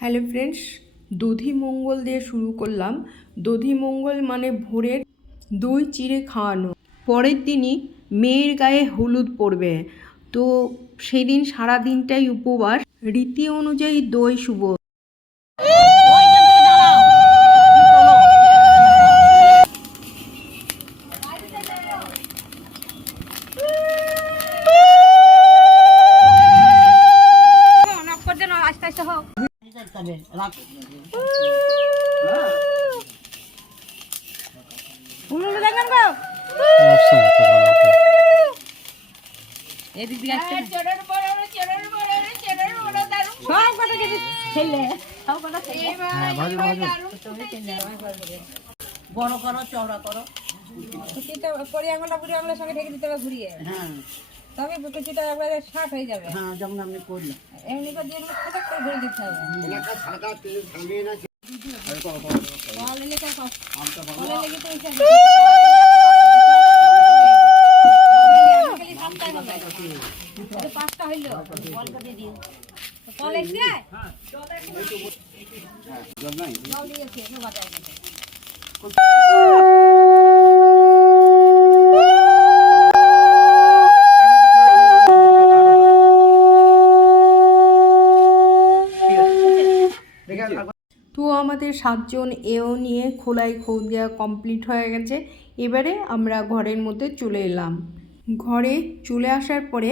Hello friends, দধিমঙ্গল দিয়ে শুরু করলাম। দধিমঙ্গল মানে ভোরের দই চিড়ে খাওয়ানো। পরের দিনই মেয়ের গায়ে হলুদ পড়বে, তো সেই দিন সারা দিনটাই উপবাস। রীতি অনুযায়ী দই শুভ। বড় করো, চওড়া করো, পরি আঙুলটা বুড়ি আঙুলের সঙ্গে ঢেকে দিতে হবে ঘুরিয়ে। হ্যাঁ তবে কিছুটা একবারে শার্প হয়ে যাবে। হ্যাঁ, যেমন আমি করলাম এমনি করে দিয়ে খোঁচা করে ঘুরে দিতে হবে। পাঁচটা হইলো বলটা দিয়ে দিও। কল এসে জল দিয়েছে বাজায় না। তো আমাদের 7 জন এও নিয়ে খোলায় খোল দেওয়া কমপ্লিট হয়ে গেছে। এবারে আমরা ঘরের মধ্যে চলে এলাম। ঘরে চলে আসার পরে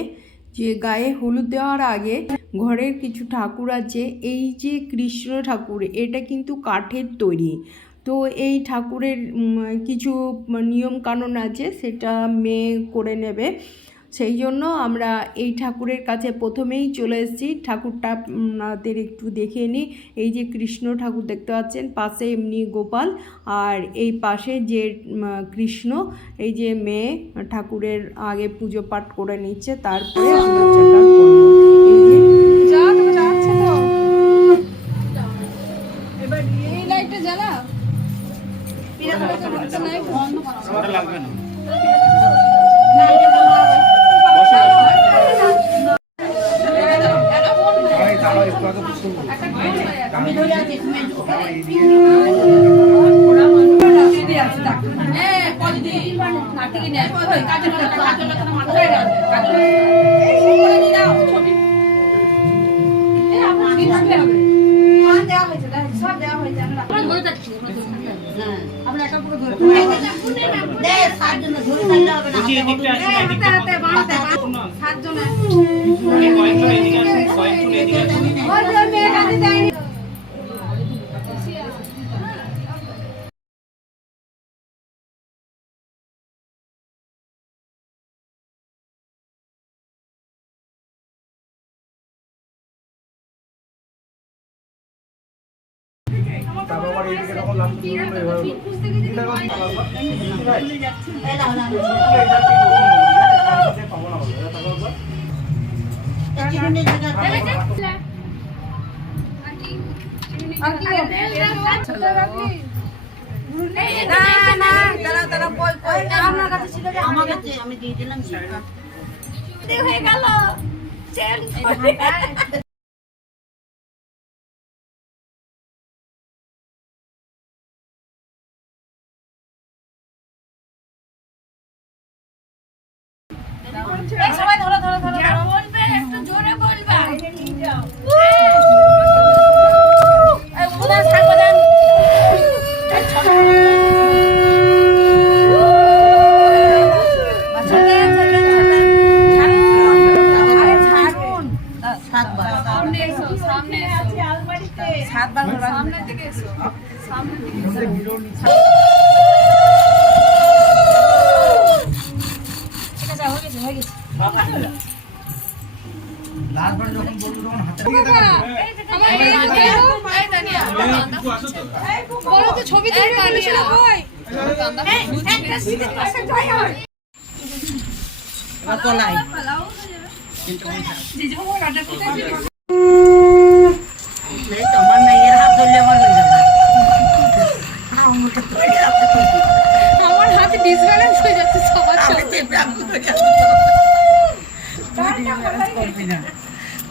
যে গায়ে হলুদ দেওয়ার আগে ঘরের কিছু ঠাকুর আছে। এই যে কৃষ্ণ ঠাকুর, এটা কিন্তু কাঠের তৈরি। তো এই ঠাকুরের কিছু নিয়ম কানুন আছে, সেটা মেয়ে করে নেবে। সেই জন্য আমরা এই ঠাকুরের কাছে প্রথমেই চলে এসেছি। ঠাকুরটা আপনাদের একটু দেখে নিই। এই যে কৃষ্ণ ঠাকুর দেখতে পাচ্ছেন, পাশে এমনি গোপাল, আর এই পাশে যে কৃষ্ণ। এই যে মেয়ে ঠাকুরের আগে পুজো পাঠ করে নিচ্ছে, তারপরে আমরা চেক আউট করবো। এই যে এবার এই লাইটটা জ্বালা লাগবে না। আমি দিয়ে দিলাম হয়ে গেল। সবাই ধরো ধরো ধরো, বলবে একটু জোরে বলবা। ছবি আমার মেয়ের হাত ধরলে আমার হয়ে যাবে। আমার হাতে ডিসব্যালেন্স হয়ে যাচ্ছে সবার সাথে। করবি না,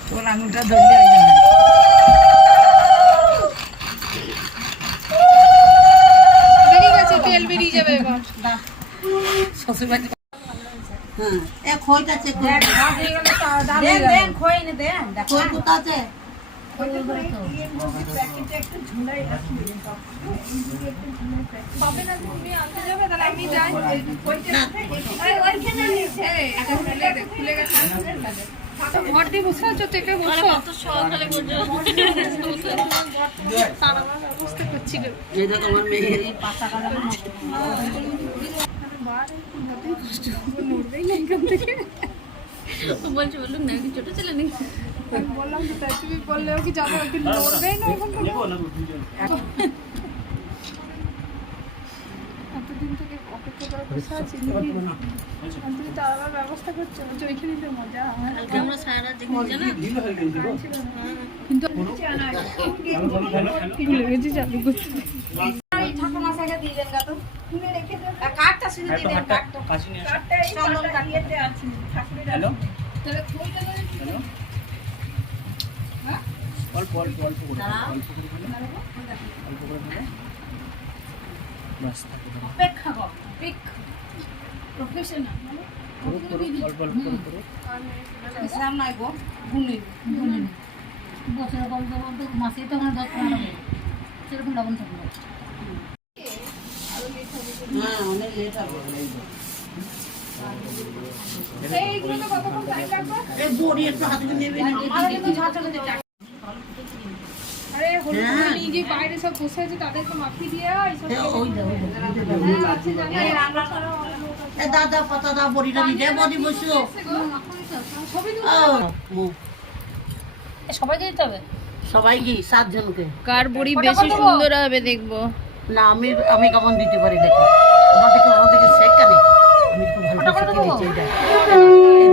তোর আঙুলটা ধরলে হয়ে যাবে। শ্বশুর বাড়ি হ্যাঁ এ খইটা চেক করে দেন খই এনে দেন খই কোথা আছে ঘর দিয়ে বসে আছো চেপে বসো বুঝতে পারছি না এই দেখো আমার মেয়ে নড়বেই না এখান থেকে বলছি বলুন না কি ছোট ছেলে নেই আমি বললাম তো তাই তুমি বললেও কি যাবে ওকে নড়বেই না এখন থেকে এতদিন থেকে অপেক্ষা করে বসে আছি তুমি তার ব্যবস্থা করছো ওইখানেই তো মজা কালকে আমরা সারা রাত দেখি না কিন্তু ভুলে গেছি চালু করতে ঠাকুর মশাইকে দিয়ে দেন গাতো তুলে রেখে দেন কাঠটা শুনে দিয়ে দেন কাঠটা চন্দন কাটিয়েতে আছে ঠাকুরের হ্যালো তাহলে খইটা হ্যালো হ্যাঁ অল্প অল্প অল্প করে অল্প করে ফেলে বাস অপেক্ষা কর অপেক্ষা প্রফেশনাল অল্প অল্প করে সামনে গো গুনে বছর বলতে বলতে মাসে তো আমার 10-15 সেরকম লবণ থাকবে হ্যাঁ অনেক লেট হবে এইগুলো তো কতক্ষণ টাইম লাগবে এই বড়ি একটু হাতে নেবে না আমার কিন্তু ঝাঁটালে দিতে আরে হলুদ নিয়ে যে বাইরে সব বসে আছে তাদেরকে মাখিয়ে দিয়ে এইসব ওই দাও আছে জানি রান্না করো এ দাদা পাতা দা বড়িটা দিতে বড়ি বসিও ছবি সবাইকে দিতে হবে সবাই কি 7 জনকে কার বড়ি বেশি সুন্দর হবে দেখবো না আমি কেমন দিতে পারি দেখো আমার দিকে শেখ কানে আমি একটু ভালো করে দিচ্ছি এই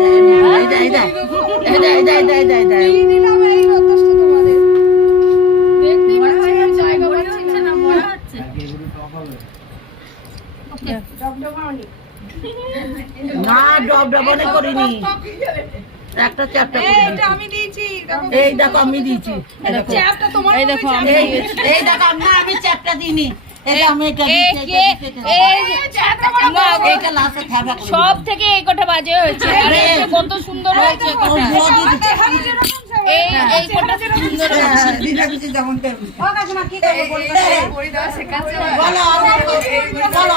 দিলাম এই যথেষ্ট তোমাদের দেখতেই পাচ্ছি না জায়গা পাচ্ছি না বড় হচ্ছে না ডব ডবলে করিনি একটা চ্যাপটা করে এটা আমি দিয়েছি দেখো এই দেখো আমি দিয়েছি চ্যাপটা তোমার এই দেখো আমি এই দেখো আমি চ্যাপটা দিইনি এটা আমি এটা দিচ্ছি চ্যাপটা এটা লাস্টে খাবে সব থেকে এই কটা বাজে হয়েছে আর এই যে কত সুন্দর হয়েছে এই এই কটা সুন্দর হয়েছে দিদা কিছু যেমন করবে ও কাকিমা কি করব বড়ি দেওয়া শেখাচ্ছে বলো বলো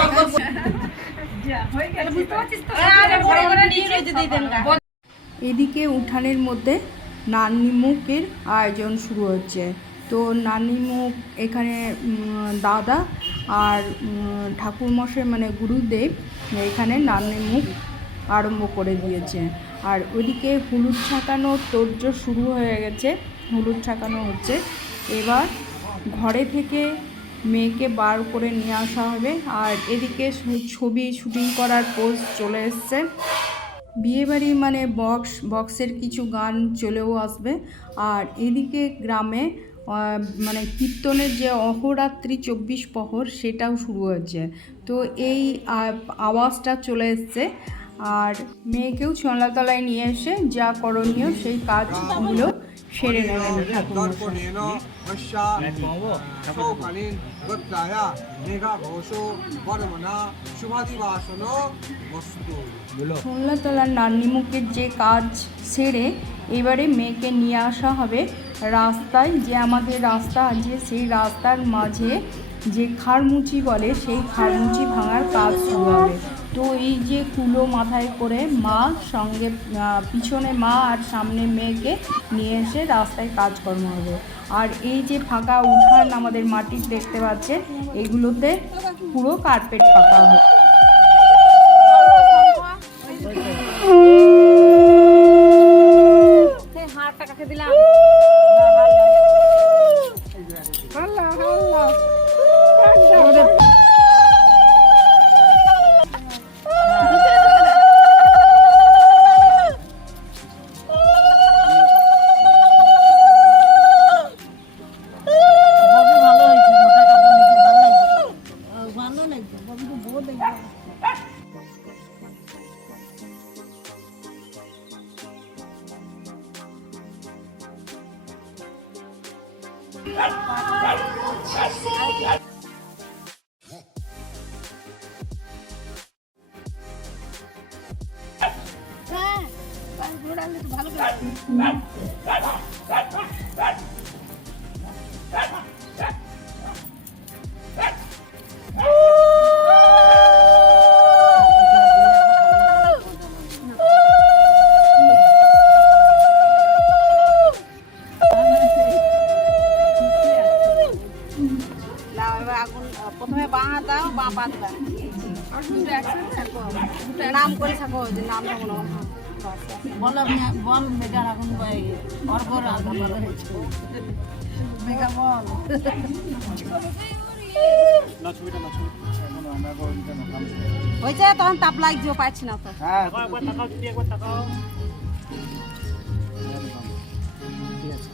বুঝতে পারছিস তো আরে বড় বড় নিয়ে রয়েছে দিয়ে দেন গা এদিকে উঠানের মধ্যে নান্নিমুখের আয়োজন শুরু হচ্ছে। তো নান্নিমুখ এখানে দাদা আর ঠাকুরমশাই মানে গুরুদেব এখানে নান্নিমুখ আরম্ভ করে দিয়েছে। আর ওইদিকে হলুদ ছাকানোর তোড়জোড় শুরু হয়ে গেছে, হলুদ ছাকানো হচ্ছে। এবার ঘরে থেকে মেয়েকে বার করে নিয়ে আসা হবে। আর এদিকে ছবি শুটিং করার পোজ চলে এসছে। বিয়েবাড়ি মানে বক্সের কিছু গান চলেও আসবে। আর এদিকে গ্রামে মানে কীর্তনের যে অহোরাত্রি 24 প্রহর সেটাও শুরু হয়েছে। তো এই আওয়াজটা চলে এসছে। আর মেয়েকেও চলাতলায় নিয়ে এসে যা করণীয় সেই কাজগুলো সেরে নেবেন ঠাকুরমশাই। সোনলাতলার নান্নিমুখের যে কাজ সেরে এবারে মেয়েকে নিয়ে আসা হবে রাস্তায়, যে আমাদের রাস্তা আছে সেই রাস্তার মাঝে যে খাড়মুচি বলে সেই খাড়মুচি ভাঙার কাজ শুরু হবে। তো এই যে কুলো মাথায় করে মা সঙ্গে পিছনে মা আর সামনে মেয়েকে নিয়ে এসে রাস্তায় কাজকর্ম হবে। আর এই যে ফাঁকা উঠান আমাদের মাটির দেখতে পাচ্ছেন, এগুলোতে পুরো কার্পেট পাতা হবে। হাড়টা কাকে দিলাম প্রথমে বাঁ হাত দাও, বাঁ পা দিবা। নাম করে থাকো, যে নাম থাকো না। বল বল মেঘার আগুন ভাই অর্ঘর আগুন হয়েছে মেঘা বল না ছবিটা না ছবি এখন আমরা ওইটা না কাম হয়েছে, তখন তাপ লাগছে, পাচ্ছি না তো। হ্যাঁ একবার তাকাও দিদি একবার তাকাও ঠিক আছে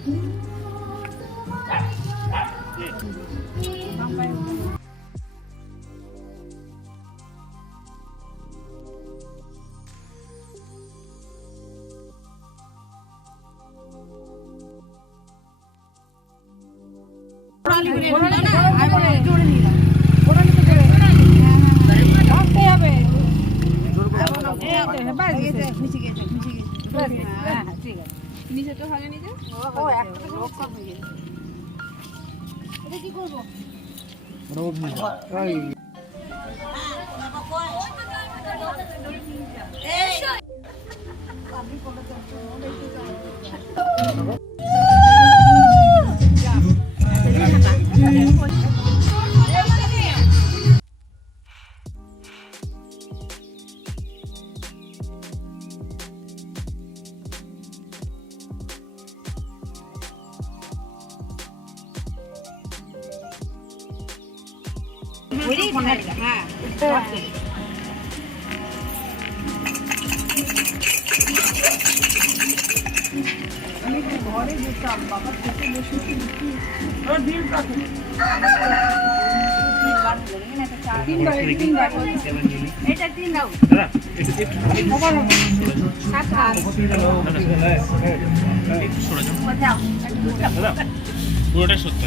পুরোটা সত্য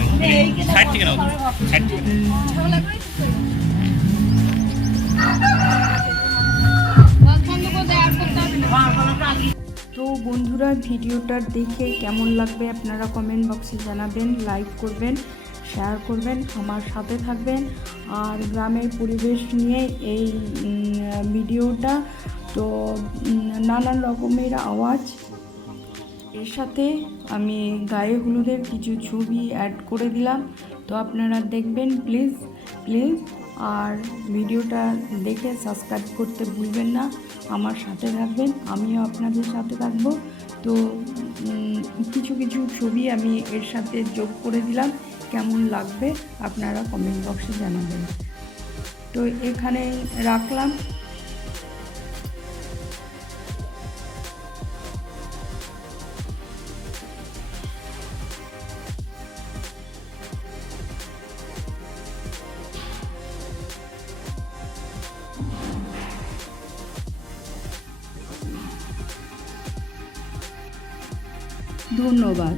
সাইড থেকে নাও সাইড থেকে তো বন্ধুরা, ভিডিওটা দেখে কেমন লাগবে আপনারা কমেন্ট বক্সে জানাবেন, লাইক করবেন, শেয়ার করবেন, আমার সাথে থাকবেন। আর গ্রামের পরিবেশ নিয়ে এই ভিডিওটা, তো নানান রকমের আওয়াজ, এর সাথে আমি গায়ে হলুদের কিছু ছবি অ্যাড করে দিলাম। তো আপনারা দেখবেন প্লিজ প্লিজ। আর ভিডিওটা দেখে সাবস্ক্রাইব করতে ভুলবেন না, আমার সাথে থাকবেন, আমিও আপনাদের সাথে থাকবো। তো কিছু কিছু ছবি আমি এর সাথে যোগ করে দিলাম, কেমন লাগবে আপনারা কমেন্ট বক্সে জানাবেন। তো এখানে রাখলাম। ধন্যবাদ।